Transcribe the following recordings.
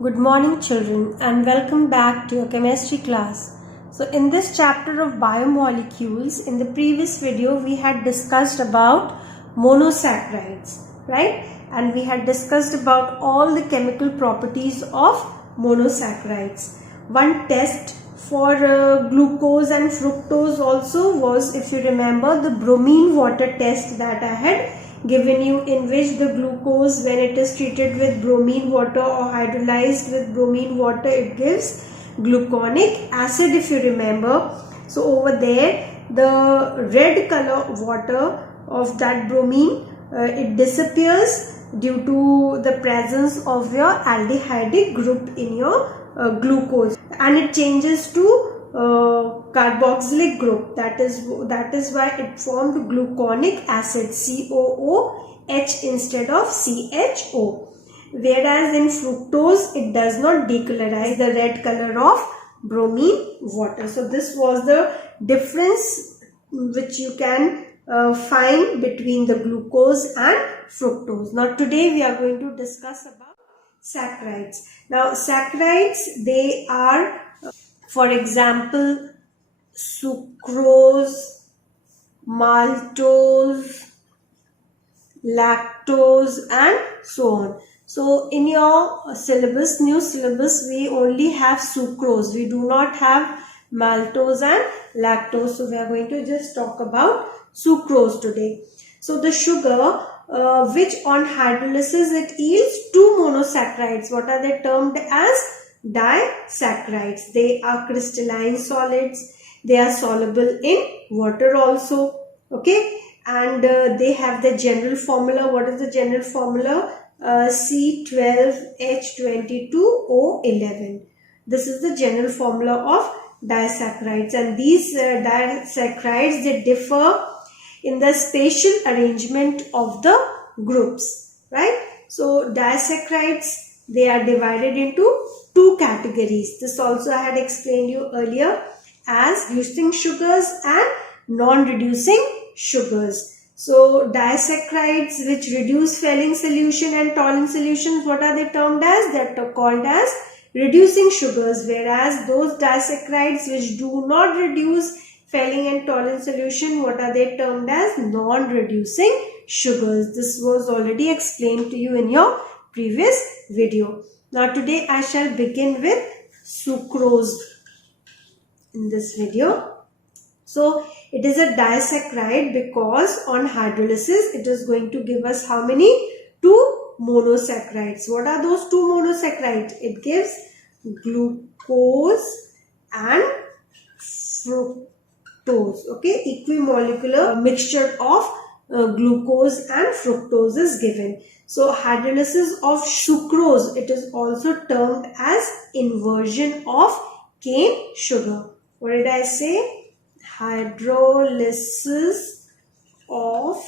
Good morning children and welcome back to your chemistry class. So in this chapter of biomolecules, in the previous video we had discussed about monosaccharides, right? And we had discussed about all the chemical properties of monosaccharides. One test for glucose and fructose also was, if you remember, the bromine water test that I had given you, in which the glucose, when it is treated with bromine water or hydrolyzed with bromine water, it gives gluconic acid, if you remember. So over there, the red color water of that bromine, it disappears due to the presence of your aldehydic group in your glucose, and it changes to carboxylic group. That is why it formed gluconic acid, COOH instead of CHO. Whereas in fructose, it does not decolorize the red color of bromine water. So this was the difference which you can find between the glucose and fructose. Now today we are going to discuss about saccharides. Now saccharides, they are for example sucrose, maltose, lactose and so on. So in your syllabus, new syllabus, we only have sucrose. We do not have maltose and lactose. So we are going to just talk about sucrose today. So the sugar which on hydrolysis it yields two monosaccharides. What are they termed as? Disaccharides. They are crystalline solids. They are soluble in water also. Okay. And they have the general formula. What is the general formula? C12H22O11. This is the general formula of disaccharides. And these disaccharides, they differ in the spatial arrangement of the groups, right? So disaccharides, they are divided into two categories. This also I had explained you earlier as reducing sugars and non-reducing sugars. So disaccharides which reduce Fehling solution and Tollens solutions, what are they termed as? They are called as reducing sugars, whereas those disaccharides which do not reduce Fehling and Tollens solution, what are they termed as? Non-reducing sugars. This was already explained to you in your previous video. Now today I shall begin with sucrose in this video. So it is a disaccharide because on hydrolysis it is going to give us how many? Two monosaccharides. What are those two monosaccharides? It gives glucose and fructose. Okay, equimolecular mixture of glucose and fructose is given. So hydrolysis of sucrose, it is also termed as inversion of cane sugar. What did I say? Hydrolysis of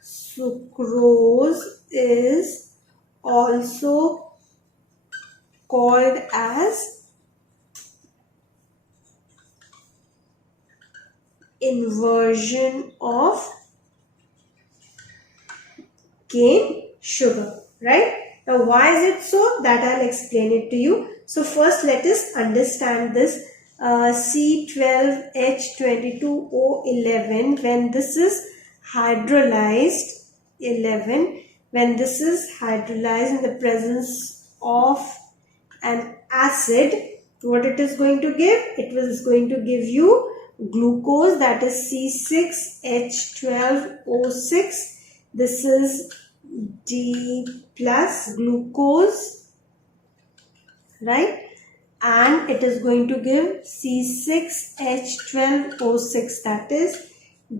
sucrose is also called as inversion of cane sugar, right? Now why is it so? That I'll explain it to you. So first let us understand this. C12H22O11, when this is hydrolyzed, when this is hydrolyzed in the presence of an acid, what it is going to give? It is going to give you glucose, that is C6H12O6. This is D plus glucose, right? And it is going to give C6H12O6, that is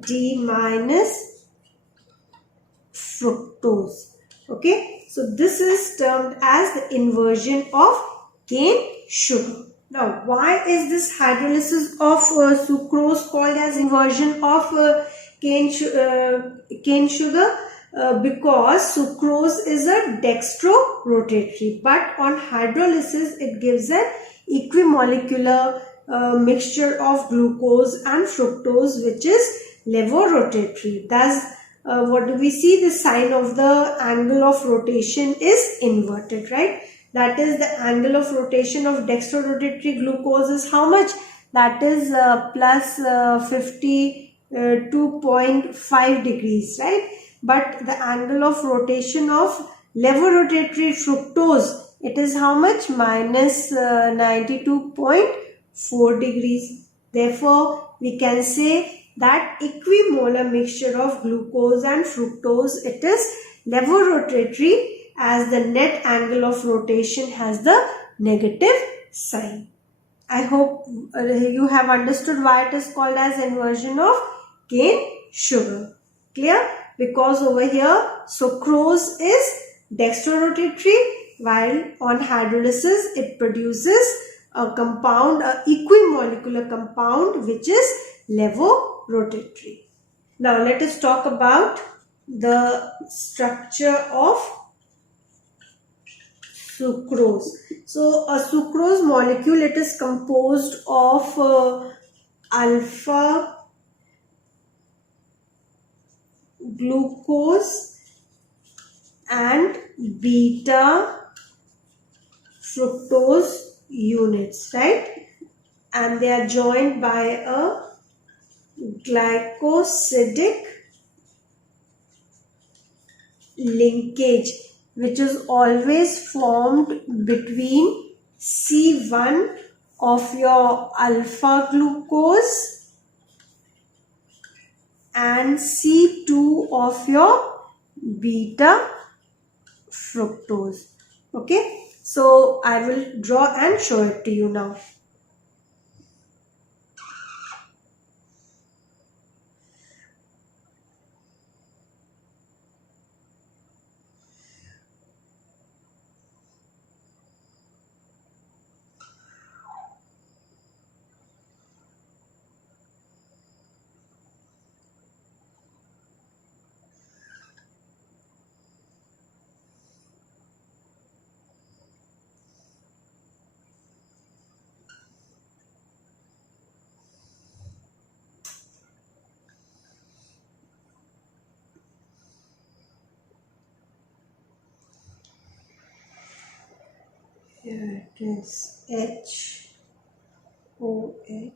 D minus fructose. Okay, so this is termed as the inversion of cane sugar. Now, why is this hydrolysis of sucrose called as inversion of cane sugar? Because sucrose is a dextrorotatory, but on hydrolysis it gives an equimolecular mixture of glucose and fructose, which is levorotatory. Thus, what do we see? The sign of the angle of rotation is inverted, right? That is, the angle of rotation of dextrorotatory glucose is how much? That is plus 52.5 degrees, right? But the angle of rotation of levorotatory fructose, it is how much? Minus 92.4 degrees. Therefore, we can say that equimolar mixture of glucose and fructose, it is levorotatory, as the net angle of rotation has the negative sign. I hope you have understood why it is called as inversion of cane sugar. Clear? Because over here sucrose is dextrorotatory, while on hydrolysis it produces a compound, a equimolecular compound, which is levorotatory. Now let us talk about the structure of sucrose. So a sucrose molecule, it is composed of alpha glucose and beta fructose units, right? And they are joined by a glycosidic linkage, which is always formed between C1 of your alpha glucose and C2 of your beta fructose. Okay, so I will draw and show it to you now. Here it is HOA.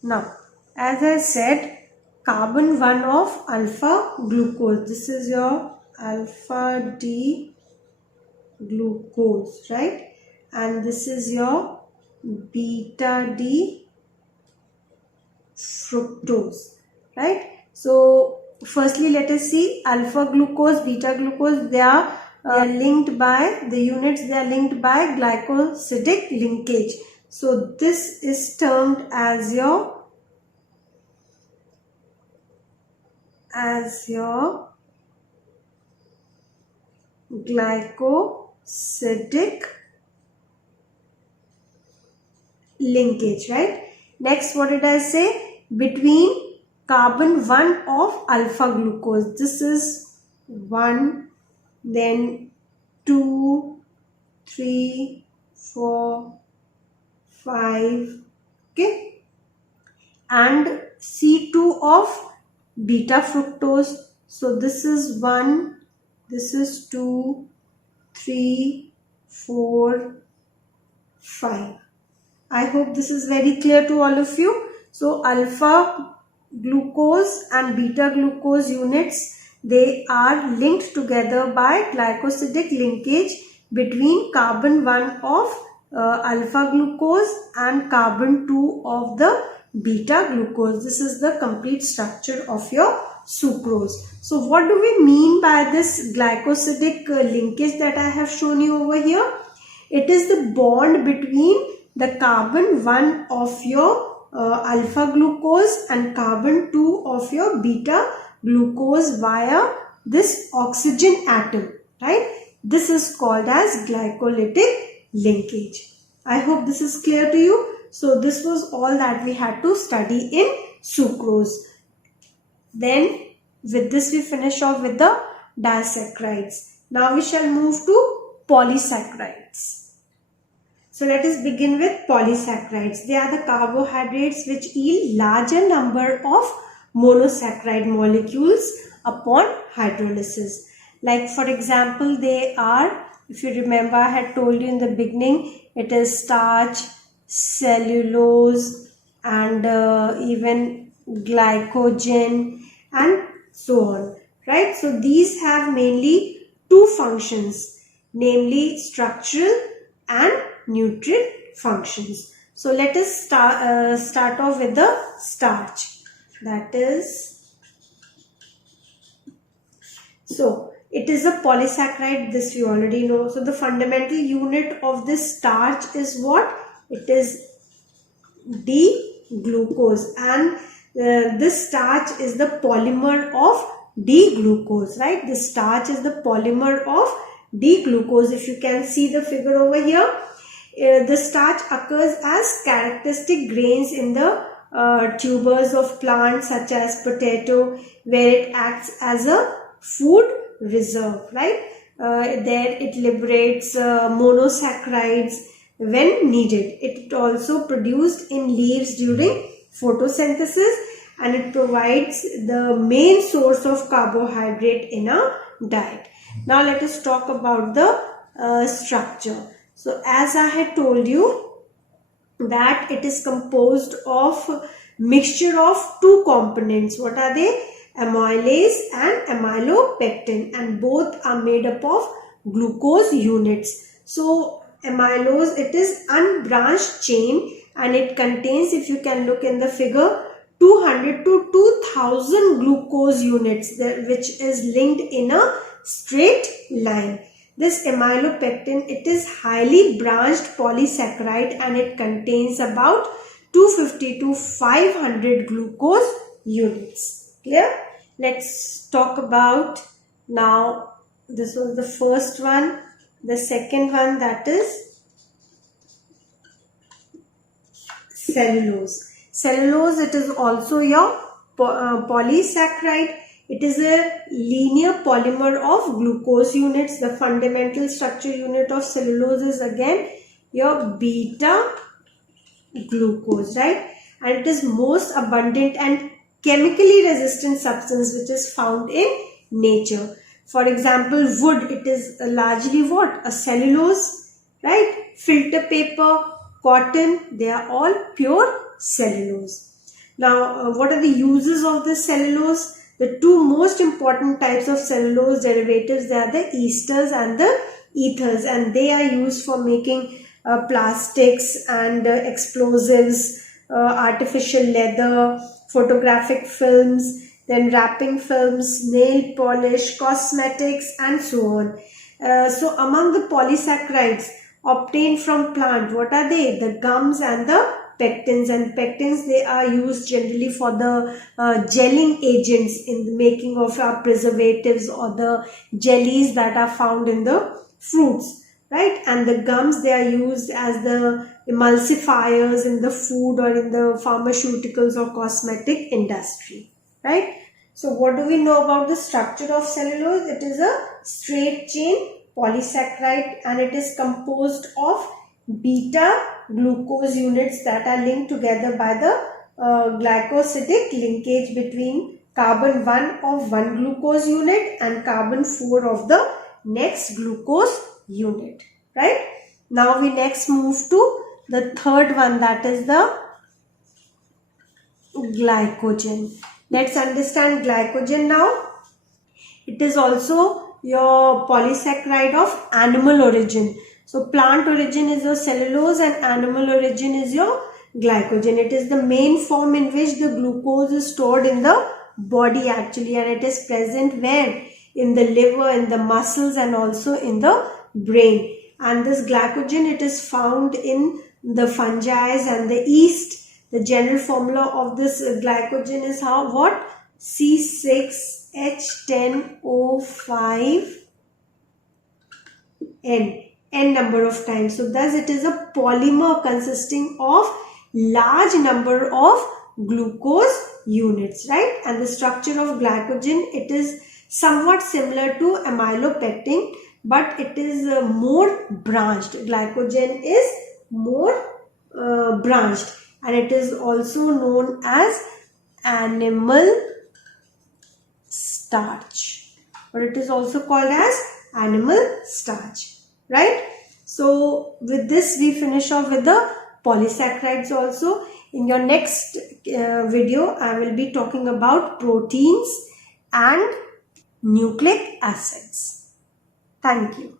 Now, as I said, carbon 1 of alpha glucose. This is your alpha D glucose, right? And this is your beta D fructose, right? So, firstly, let us see alpha glucose, beta glucose. They are linked by the units. They are linked by glycosidic linkage. So, this is termed as your glycosidic linkage, right? Next, what did I say? Between carbon 1 of alpha glucose. This is 1, then 2, 3, 4, 5, okay? And C2 of beta fructose. So this is 1, this is 2, 3, 4, 5. I hope this is very clear to all of you. So alpha glucose and beta glucose units, they are linked together by glycosidic linkage between carbon 1 of alpha glucose and carbon 2 of the beta glucose. This is the complete structure of your sucrose. So what do we mean by this glycosidic linkage that I have shown you over here? It is the bond between the carbon 1 of your alpha glucose and carbon 2 of your beta glucose via this oxygen atom, right? This is called as glycolytic linkage. I hope this is clear to you. So this was all that we had to study in sucrose. Then with this we finish off with the disaccharides. Now we shall move to polysaccharides. So let us begin with polysaccharides. They are the carbohydrates which yield larger number of monosaccharide molecules upon hydrolysis. Like for example, they are, if you remember, I had told you in the beginning, it is starch, cellulose, and even glycogen and so on, right? So these have mainly two functions, namely structural and nutrient functions. So let us start off with the starch. That is, so it is a polysaccharide, this we already know. So the fundamental unit of this starch is what? It is D-glucose, and this starch is the polymer of D-glucose, right? This starch is the polymer of D-glucose. If you can see the figure over here, the starch occurs as characteristic grains in the tubers of plants such as potato, where it acts as a food reserve, right? There it liberates monosaccharides when needed. It also produced in leaves during photosynthesis, and it provides the main source of carbohydrate in a diet. Now let us talk about the structure. So as I had told you that it is composed of mixture of two components. What are they? Amylase and amylopectin, and both are made up of glucose units. So amylose, it is unbranched chain, and it contains, if you can look in the figure, 200 to 2000 glucose units there, which is linked in a straight line. This amylopectin, it is highly branched polysaccharide, and it contains about 250 to 500 glucose units. Clear? Let's talk about now, this was the first one, the second one, that is cellulose. Cellulose, it is also your polysaccharide. It is a linear polymer of glucose units. The fundamental structure unit of cellulose is again your beta glucose, right? And it is most abundant and chemically resistant substance which is found in nature. For example, wood, it is largely what? A cellulose, right? Filter paper, cotton, they are all pure cellulose. Now, what are the uses of this cellulose? The two most important types of cellulose derivatives, they are the esters and the ethers, and they are used for making plastics and explosives, artificial leather, photographic films, then wrapping films, nail polish, cosmetics, and so on. So among the polysaccharides obtained from plant, what are they? The gums and the pectins. And pectins, they are used generally for the gelling agents in the making of our preservatives or the jellies that are found in the fruits, right? And the gums, they are used as the emulsifiers in the food or in the pharmaceuticals or cosmetic industry, right? So what do we know about the structure of cellulose? It is a straight chain polysaccharide, and it is composed of beta glucose units that are linked together by the glycosidic linkage between carbon 1 of one glucose unit and carbon 4 of the next glucose unit, right? Now we next move to the third one, that is the glycogen. Let's understand glycogen now. It is also your polysaccharide of animal origin. So plant origin is your cellulose and animal origin is your glycogen. It is the main form in which the glucose is stored in the body actually, and it is present where? In the liver, in the muscles, and also in the brain. And this glycogen, it is found in the fungi and the yeast The general formula of this glycogen is how? What? C6H10O5 n number of times. So thus it is a polymer consisting of large number of glucose units, right? And the structure of glycogen, it is somewhat similar to amylopectin, but it is more branched. Glycogen is more branched, and it is also known as animal starch, or it is also called as animal starch, right? So with this we finish off with the polysaccharides also. In your next video I will be talking about proteins and nucleic acids. Thank you.